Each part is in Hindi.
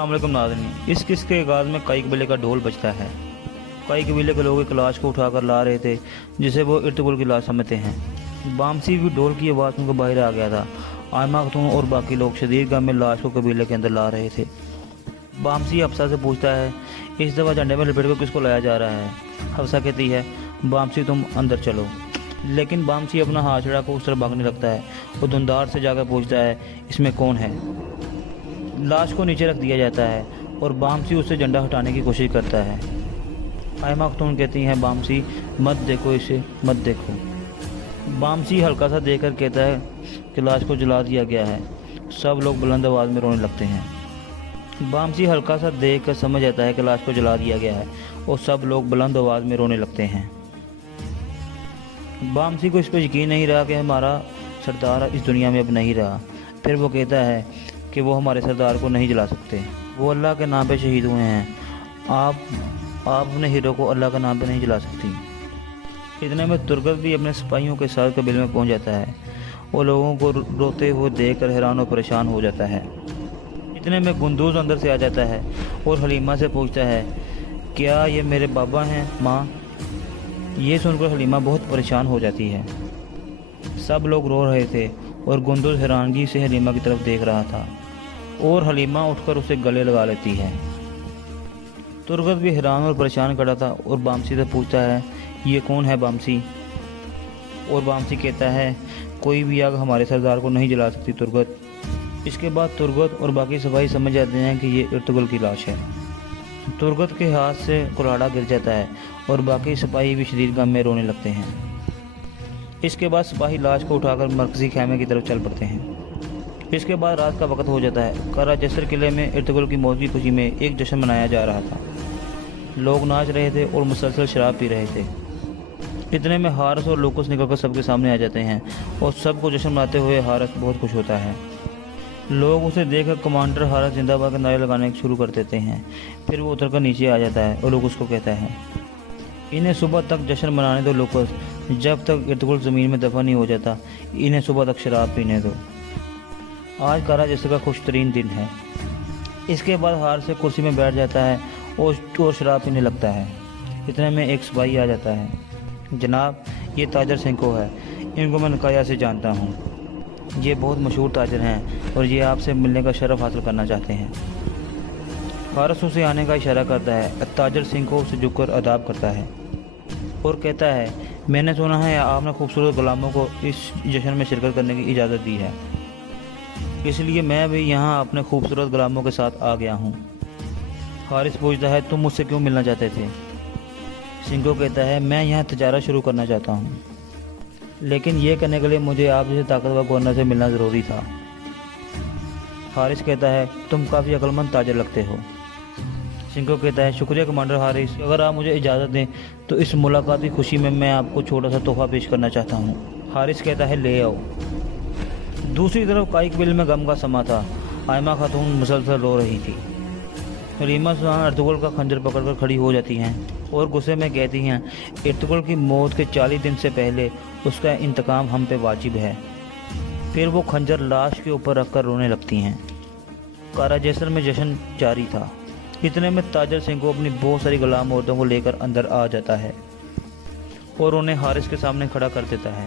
अस्सलामुअलैकुम नाज़रीन। इस किस्से के आगाज़ में कई कबीले का ढोल बजता है। कई कबीले के लोग एक लाश को उठाकर ला रहे थे जिसे वो इर्तुगरुल की लाश समझते हैं। बामसी भी ढोल की आवाज़ सुनकर बाहर आ गया था। आयमा खातून और बाकी लोग शदीद गम में लाश को कबीले के अंदर ला रहे थे। बामसी हफ्सा से पूछता है, इस दफ़ा झंडे में लपेट कर किसको लाया जा रहा है? हफ्सा कहती है, बामसी तुम अंदर चलो। लेकिन बामसी अपना हाथ छड़ा को उस तरफ भागने लगता है और धुंधार से जाकर पूछता है, इसमें कौन है? लाश को नीचे रख दिया जाता है और बामसी उससे झंडा हटाने की कोशिश करता है। आयमा खातून कहती हैं, बामसी मत देखो इसे, मत देखो। बामसी हल्का सा देखकर कहता है कि लाश को जला दिया गया है। सब लोग बुलंद आवाज़ में रोने लगते हैं। बामसी हल्का सा देख कर समझ आता है कि लाश को जला दिया गया है और सब लोग बुलंद आवाज़ में रोने लगते हैं। बामसी को इस पर यकीन नहीं रहा कि हमारा सरदार इस दुनिया में अब नहीं रहा। फिर वो कहता है कि वो हमारे सरदार को नहीं जला सकते। वो अल्लाह के नाम पे शहीद हुए हैं। आप अपने हीरो को अल्लाह के नाम पे नहीं जला सकती। इतने में तुर्गत भी अपने सिपाहियों के साथ कबीले में पहुंच जाता है। वो लोगों को रोते हुए देखकर हैरान और परेशान हो जाता है। इतने में गुंदूज अंदर से आ जाता है और हलीमा से पूछता है, क्या ये मेरे बाबा हैं माँ? ये सुनकर हलीमा बहुत परेशान हो जाती है। सब लोग रो रहे थे और गुंदूज हैरानगी से हलीमा की तरफ देख रहा था और हलीमा उठकर उसे गले लगा लेती है। तुर्गत भी हैरान और परेशान खड़ा था और बामसी से पूछता है, ये कौन है बामसी? और बामसी कहता है, कोई भी आग हमारे सरदार को नहीं जला सकती तुर्गत। इसके बाद तुर्गत और बाकी सिपाही समझ जाते हैं कि ये इर्तुगरुल की लाश है। तुर्गत के हाथ से कुल्हाड़ा गिर जाता है और बाकी सिपाही भी शदीद गम में रोने लगते हैं। इसके बाद सिपाही लाश को उठाकर मरकजी खैमे की तरफ चल पड़ते हैं। इसके बाद रात का वक्त हो जाता है। कारा जसर किले में इर्तुगरुल की मौत की खुशी में एक जश्न मनाया जा रहा था। लोग नाच रहे थे और मुसलसल शराब पी रहे थे। इतने में हारिस और लूकस निकलकर सबके सामने आ जाते हैं और सबको जश्न मनाते हुए हारिस बहुत खुश होता है। लोग उसे देखकर कमांडर हारिस जिंदाबाद के नारे लगाने शुरू कर देते हैं। फिर वो उतरकर नीचे आ जाता है और लूकस को कहता है, इन्हें सुबह तक जश्न मनाने दो लूकस। जब तक इर्तुगरुल ज़मीन में दफन नहीं हो जाता, इन्हें सुबह तक शराब पीने दो। आज कारा जसर का खुश तरीन दिन है। इसके बाद हार से कुर्सी में बैठ जाता है और शराब पीने लगता है। इतने में एक सिपाही आ जाता है, जनाब ये ताजर सिंको है, इनको मैं नकाया से जानता हूँ। ये बहुत मशहूर ताजर हैं और ये आपसे मिलने का शरफ़ हासिल करना चाहते हैं। हारिस उसे आने का इशारा करता है। ताजर सिंको उसे झुककर अदाब करता है और कहता है, मैंने सुना है आपने खूबसूरत गुलामों को इस जश्न में शिरकत करने की इजाज़त दी है, इसलिए मैं भी यहाँ अपने खूबसूरत गुलामों के साथ आ गया हूँ। हारिस पूछता है, तुम मुझसे क्यों मिलना चाहते थे? सिंको कहता है, मैं यहाँ तजारत शुरू करना चाहता हूँ, लेकिन ये करने के लिए मुझे आप जैसे ताकतवर गवर्नर से मिलना ज़रूरी था। हारिस कहता है, तुम काफ़ी अक्लमंद ताजर लगते हो। सिंको कहता है, शुक्रिया कमांडर हारिस। अगर आप मुझे इजाज़त दें तो इस मुलाकात की खुशी में मैं आपको छोटा सा तोहफा पेश करना चाहता हूँ। हारिस कहता है, ले आओ। दूसरी तरफ काई कबीले में गम का समा था। आयमा खातून मुसलसल रो रही थी। हलीमा सुल्तान इर्तुगरुल का खंजर पकड़कर खड़ी हो जाती हैं और गुस्से में कहती हैं, इर्तुगरुल की मौत के 40 दिन से पहले उसका इंतकाम हम पे वाजिब है। फिर वो खंजर लाश के ऊपर रखकर रोने लगती हैं। कारा जसर में जश्न जारी था। इतने में ताजर सिंह को अपनी बहुत सारी गुलाम औरतों को लेकर अंदर आ जाता है और उन्हें हारिस के सामने खड़ा कर देता है।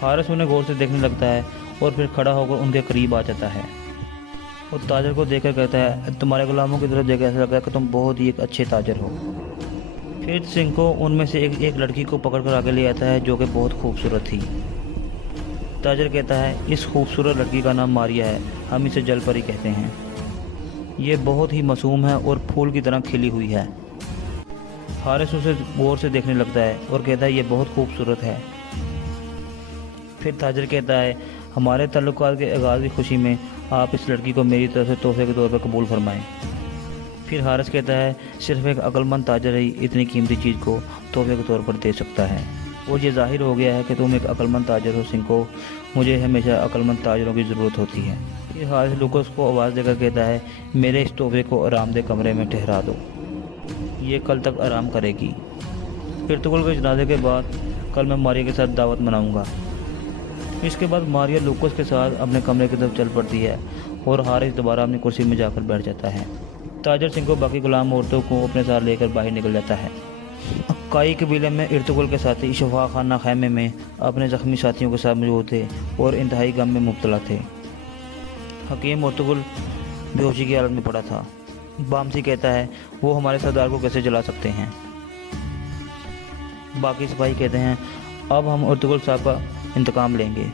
हारिस उन्हें गौर से देखने लगता है और फिर खड़ा होकर उनके करीब आ जाता है और ताजर को देखकर कहता है, तुम्हारे गुलामों की तरफ देखकर ऐसा लगता है कि तुम बहुत ही एक अच्छे ताजर हो। फिर सिंह को उनमें से एक लड़की को पकड़कर आगे ले आता है जो कि बहुत खूबसूरत थी। ताजर कहता है, इस खूबसूरत लड़की का नाम मारिया है, हम इसे जलपरी कहते हैं। ये बहुत ही मासूम है और फूल की तरह खिली हुई है। हारिस उसे गौर से देखने लगता है और कहता है, ये बहुत खूबसूरत है। फिर ताजर कहता है, हमारे ताल्लुकात के आगाज़ की खुशी में आप इस लड़की को मेरी तरफ से तोहफे के तौर पर कबूल फरमाएं। फिर हारिस कहता है, सिर्फ एक अक्लमंद ताजर ही इतनी कीमती चीज़ को तोहफे के तौर पर दे सकता है और ये जाहिर हो गया है कि तुम एक अक्लमंद ताजर हो सिंको। मुझे हमेशा अक्लमंद ताजरों की ज़रूरत होती है। फिर हारिस लूकस को आवाज़ देकर कहता है, मेरे इस तोहफे को आरामदेह कमरे में ठहरा दो, ये कल तक आराम करेगी। इर्तुगरुल के जनाजे के बाद कल मैं मारिया के साथ दावत मनाऊँगा। इसके बाद मारिया लूकस के साथ अपने कमरे की तरफ चल पड़ती है और हारिस दोबारा अपनी कुर्सी में जाकर बैठ जाता है। ताजर सिंह को बाकी गुलाम औरतों को अपने साथ लेकर बाहर निकल जाता है। काई कबीले में इर्तुगरुल के साथी शफा खाना खैमे में अपने ज़ख्मी साथियों के साथ मौजूद थे और इंतहाई गम में मुब्तला थे। हकीम इर्तुगरुल बेहोशी की हालत में पड़ा था। बामसी कहता है वो हमारे सरदार को कैसे जला सकते हैं। बाकी सिपाही कहते हैं अब हम इर्तुगरुल साहब का इंतकाम लेंगे।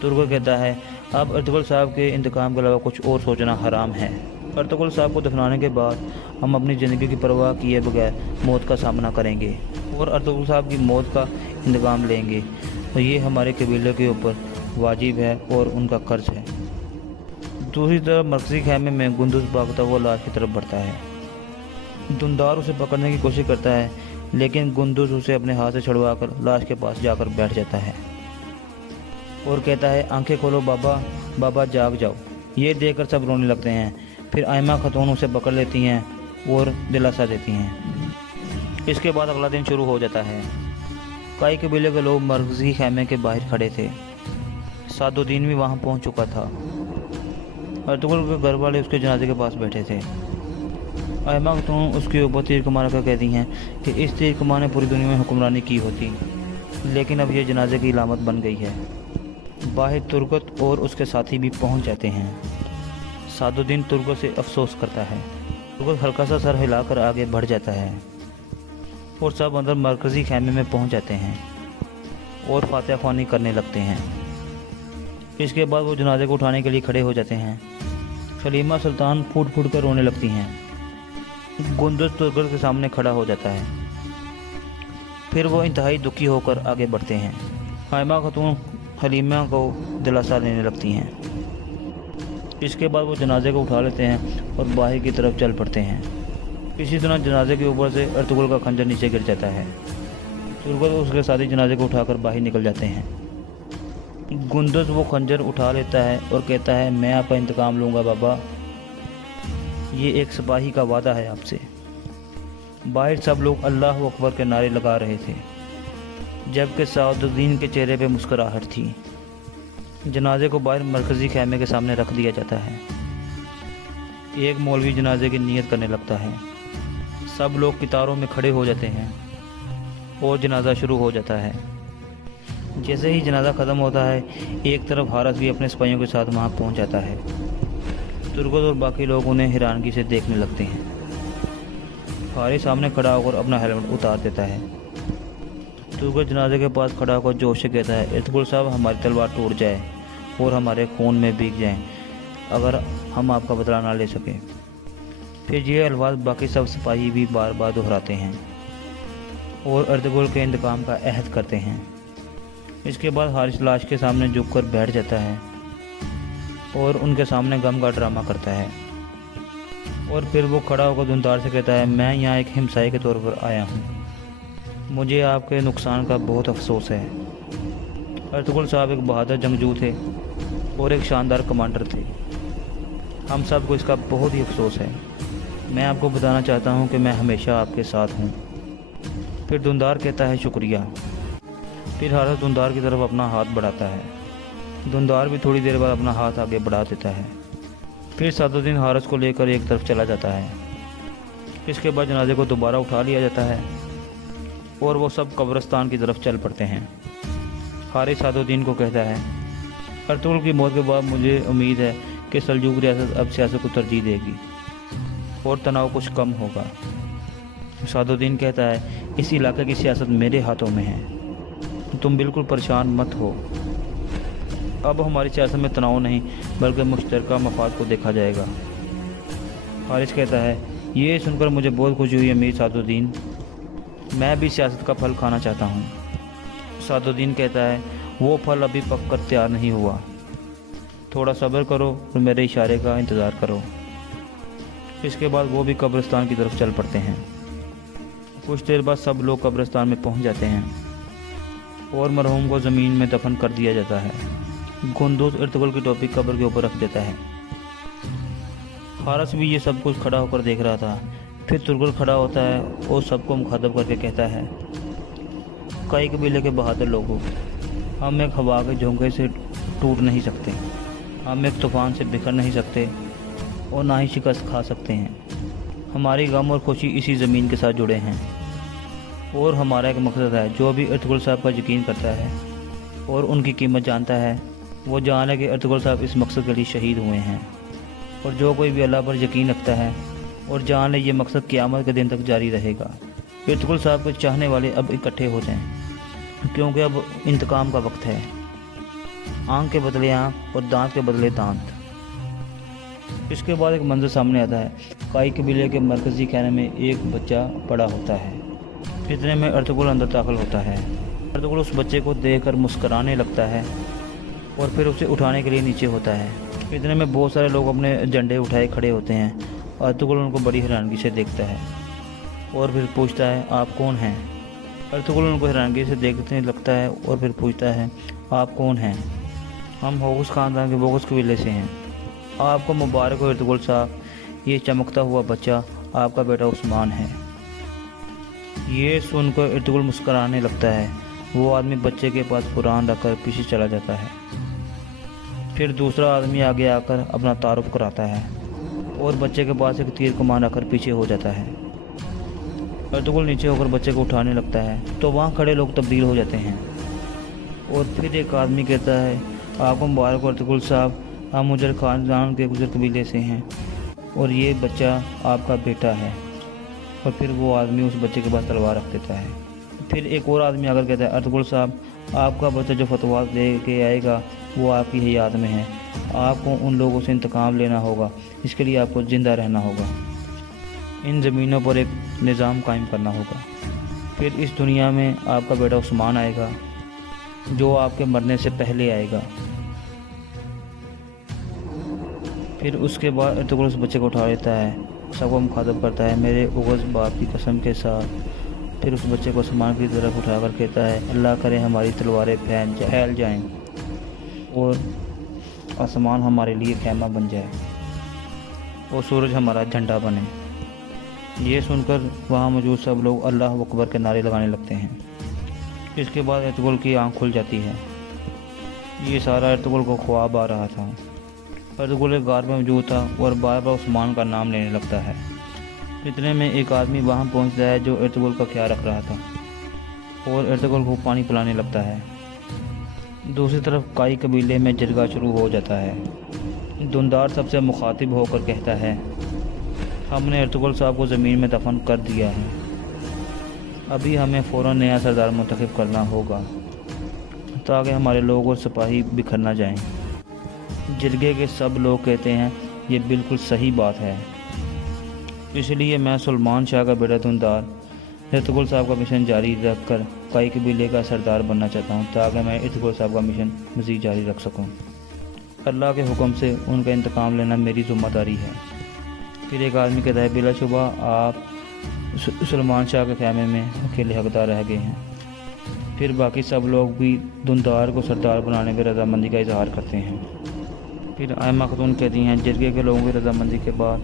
तुर्गुल कहता है अब इर्तुगरुल साहब के इंतकाम के अलावा कुछ और सोचना हराम है। इर्तुगरुल साहब को दफनाने के बाद हम अपनी ज़िंदगी की परवाह किए बगैर मौत का सामना करेंगे और इर्तुगरुल साहब की मौत का इंतकाम लेंगे। तो ये हमारे कबीले के ऊपर वाजिब है और उनका कर्ज है। दूसरी तरफ मरकज़ी खैमे में गुंदुज़ भागता हुआ लाश की तरफ बढ़ता है। दुंदार उसे पकड़ने की कोशिश करता है लेकिन गुंदुज़ उसे अपने हाथ से छुड़वाकर लाश के पास जाकर बैठ जाता है और कहता है आंखें खोलो बाबा, बाबा जाग जाओ। ये देखकर सब रोने लगते हैं। फिर आयमा खतून उसे पकड़ लेती हैं और दिलासा देती हैं। इसके बाद अगला दिन शुरू हो जाता है। काई कबीले के लोग मरकज़ी खैमे के बाहर खड़े थे। सादुद्दीन भी वहाँ पहुँच चुका था। इर्तुगरुल के घर वाले उसके जनाजे के पास बैठे थे। आयमा खतून उसके ऊपर तीर कमान कर कहती हैं कि इस तीर कमान ने पूरी दुनिया में हुक्मरानी की होती, लेकिन अब यह जनाजे की इलामत बन गई है। बाहर तुर्गत और उसके साथी भी पहुंच जाते हैं। सादुद्दीन तुर्गत से अफसोस करता है। तुर्गत हल्का सा सर हिलाकर आगे बढ़ जाता है और सब अंदर मरकज़ी खैमे में पहुंच जाते हैं और फातिहा ख्वानी करने लगते हैं। इसके बाद वो जनाजे को उठाने के लिए खड़े हो जाते हैं। सलीमा सुल्तान फूट फूट कर रोने लगती हैं। गुंदुज़ तुर्गत के सामने खड़ा हो जाता है। फिर वो इंतहाई दुखी होकर आगे बढ़ते हैं। आयमा खतून हलीमा को दिलासा देने लगती हैं। इसके बाद वो जनाजे को उठा लेते हैं और बाहर की तरफ चल पड़ते हैं। इसी तरह जनाजे के ऊपर से इर्तुगरुल का खंजर नीचे गिर जाता है। तुर्गत उसके साथी जनाजे को उठाकर बाहर निकल जाते हैं। गुंदुज़ वो खंजर उठा लेता है और कहता है मैं आपका इंतकाम लूँगा बाबा, ये एक सिपाही का वादा है आपसे। बाहर सब लोग अल्लाह अकबर के नारे लगा रहे थे जबकि सादुद्दीन के चेहरे पे मुस्कुराहट थी। जनाजे को बाहर मरकज़ी खैमे के सामने रख दिया जाता है। एक मौलवी जनाजे की नियत करने लगता है। सब लोग कितारों में खड़े हो जाते हैं और जनाजा शुरू हो जाता है। जैसे ही जनाजा ख़त्म होता है एक तरफ हारिस भी अपने सिपाहियों के साथ वहाँ पहुँच जाता है। तुर्गत और बाकी लोग उन्हें हैरानगी से देखने लगते हैं। हारिस सामने खड़ा होकर अपना हेलमेट उतार देता है। तुर्गत जनाजे के पास खड़ा होकर जोश से कहता है इर्तुगरुल साहब हमारी तलवार टूट जाए और हमारे खून में भीग जाएं अगर हम आपका बदला ना ले सकें। फिर ये अल्फाज बाकी सब सिपाही भी बार बार दोहराते हैं और इर्तुगरुल के इंतकाम का अहद करते हैं। इसके बाद हारिस लाश के सामने झुककर बैठ जाता है और उनके सामने गम का ड्रामा करता है और फिर वो खड़ा होकर धुंधार से कहता है मैं यहाँ एक हिमसाई के तौर पर आया हूँ। मुझे आपके नुकसान का बहुत अफसोस है। इर्तुगरुल साहब एक बहादुर जंगजू थे और एक शानदार कमांडर थे। हम सब को इसका बहुत ही अफसोस है। मैं आपको बताना चाहता हूँ कि मैं हमेशा आपके साथ हूँ। फिर धुंधार कहता है शुक्रिया। फिर हारिस धुंधार की तरफ अपना हाथ बढ़ाता है। धुंधार भी थोड़ी देर बाद अपना हाथ आगे बढ़ा देता है। फिर सादुद्दीन हारिस को लेकर एक तरफ चला जाता है। इसके बाद जनाजे को दोबारा उठा लिया जाता है और वो सब कब्रिस्तान की तरफ चल पड़ते हैं। हारिस सादुद्दीन को कहता है इर्तुगरुल की मौत के बाद मुझे उम्मीद है कि सल्जूक रियासत अब सियासत को तरजीह देगी और तनाव कुछ कम होगा। सादुद्दीन कहता है इस इलाके की सियासत मेरे हाथों में है, तुम बिल्कुल परेशान मत हो। अब हमारी सियासत में तनाव नहीं बल्कि मुश्तरका मफाद को देखा जाएगा। हारिस कहता है ये सुनकर मुझे बहुत खुशी हुई अमीर सादुद्दीन, मैं भी सियासत का फल खाना चाहता हूँ। सादुद्दीन कहता है वो फल अभी पक कर तैयार नहीं हुआ, थोड़ा सब्र करो और मेरे इशारे का इंतज़ार करो। इसके बाद वो भी कब्रिस्तान की तरफ चल पड़ते हैं। कुछ देर बाद सब लोग कब्रिस्तान में पहुँच जाते हैं और मरहूम को ज़मीन में दफन कर दिया जाता है। गुंदुज़ इर्तुगरुल की टोपी कब्र के ऊपर रख देता है। हारिस भी ये सब कुछ खड़ा होकर देख रहा था। फिर तुर्गुल खड़ा होता है और सबको मुखातब करके कहता है काई कबीले के बहादुर लोगों, हम एक हवा के झोंके से टूट नहीं सकते। हम एक तूफ़ान से बिखर नहीं सकते और ना ही शिकस्त खा सकते हैं। हमारी गम और खुशी इसी ज़मीन के साथ जुड़े हैं और हमारा एक मकसद है। जो भी अर्तुगरुल साहब का यकीन करता है और उनकी कीमत जानता है, वो जाने कि अर्तुगरुल साहब इस मकसद के लिए शहीद हुए हैं। और जो कोई भी अल्लाह पर यकीन रखता है और जाने ये मकसद क़यामत के दिन तक जारी रहेगा। अर्तुगरुल साहब के चाहने वाले अब इकट्ठे हो जाएं, क्योंकि अब इंतकाम का वक्त है। आँख के बदले आँख और दांत के बदले दांत। इसके बाद एक मंजर सामने आता है। काई कबीले के मरकज़ी खाने में एक बच्चा पड़ा होता है। इतने में अर्तुगरुल अंदर दाखिल होता है। अर्तुगरुल उस बच्चे को देखकर मुस्कराने लगता है और फिर उसे उठाने के लिए नीचे होता है। इतने में बहुत सारे लोग अपने झंडे उठाए खड़े होते हैं। अर्तुगरुल उनको बड़ी हैरानगी से देखता है और फिर पूछता है, आप कौन हैं? अर्तुगरुल उनको हैरानगी से देखने लगता है और फिर पूछता है, आप कौन हैं? हम होगस ख़ानदान के बोगस कबीले से हैं। आपको मुबारक हो अर्तुगरुल साहब, ये चमकता हुआ बच्चा आपका बेटा उस्मान है। ये सुनकर अर्तुगरुल मुस्कराने लगता है। वो आदमी बच्चे के पास कुरान रखकर पीछे चला जाता है। फिर दूसरा आदमी आगे आकर अपना तारुफ कराता है और बच्चे के पास एक तीर कमान रखकर पीछे हो जाता है। अर्तुगरुल नीचे होकर बच्चे को उठाने लगता है तो वहाँ खड़े लोग तब्दील हो जाते हैं और फिर एक आदमी कहता है, आपको मुबारक हो अर्तुगरुल साहब, हम गुजर ख़ानदान के गुजर कबीले से हैं और ये बच्चा आपका बेटा है। और फिर वो आदमी उस बच्चे के पास तलवार रख देता है। फिर एक और आदमी आकर कहता है, अर्तुगरुल साहब, आपका बच्चा जो फतवा दे के आएगा वो आपकी ही याद में है। आपको उन लोगों से इंतकाम लेना होगा, इसके लिए आपको ज़िंदा रहना होगा। इन ज़मीनों पर एक निज़ाम कायम करना होगा। फिर इस दुनिया में आपका बेटा उस्मान आएगा, जो आपके मरने से पहले आएगा। फिर उसके बाद अर्तुगरुल उस बच्चे को उठा लेता है, सबको मुखातब करता है, मेरे उगस बाप की कसम के साथ। फिर उस बच्चे को आसमान की तरफ उठाकर कहता है, अल्लाह करे हमारी तलवारें फैल जाएं और आसमान हमारे लिए खैमा बन जाए और सूरज हमारा झंडा बने। ये सुनकर वहाँ मौजूद सब लोग अल्लाह अकबर के नारे लगाने लगते हैं। इसके बाद अर्तुगरुल की आँख खुल जाती है। ये सारा अर्तुगरुल को ख्वाब आ रहा था। अर्तुगरुल एक गार में मौजूद था और बार बार उस्मान का नाम लेने लगता है। इतने में एक आदमी वहाँ पहुँचता है जो अर्तुगरुल का ख्याल रख रहा था और अर्तुगरुल को पानी पिलाने लगता है। दूसरी तरफ काई कबीले में जरगा शुरू हो जाता है। दुंदार सबसे मुखातिब होकर कहता है, हमने अर्तुगरुल साहब को ज़मीन में दफन कर दिया है। अभी हमें फ़ौरन नया सरदार मुंतखब करना होगा ताकि हमारे लोग और सिपाही बिखर ना जाएं। जरगे के सब लोग कहते हैं, ये बिल्कुल सही बात है। इसलिए मैं सुलेमान शाह का बेटा दुंदार अर्तुगरुल साहब का मिशन जारी रखकर काई कबीले का सरदार बनना चाहता हूँ, ताकि मैं अर्तुगरुल साहब का मिशन मज़ीद जारी रख सकूँ। अल्लाह के हुक्म से उनका इंतकाम लेना मेरी ज़िम्मेदारी है। फिर एक आदमी कहता है, बिलाशुबा आप सुलेमान शाह के ख़ैमे में अकेले हकदार रह गए हैं। फिर बाकी सब लोग भी दुंदार को सरदार बनाने पर रजामंदी का इजहार करते हैं। फिर आयमा खातून कहती हैं, जरगे के लोगों की रजामंदी के बाद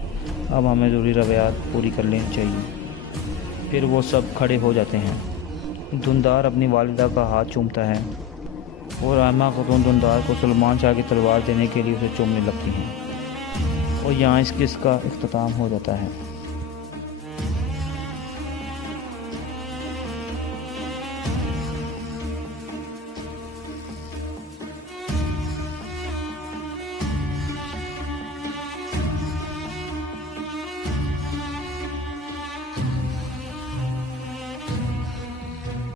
अब हमें ज़रूरी रवायात पूरी कर लेनी चाहिए। फिर वो सब खड़े हो जाते हैं। दुंदार अपनी वालिदा का हाथ चूमता है और आयमा खातून दुंदार को सुलेमान शाह की तलवार देने के लिए उसे चूमने लगती हैं और यहाँ इस किस्से का इख्तिताम हो जाता है।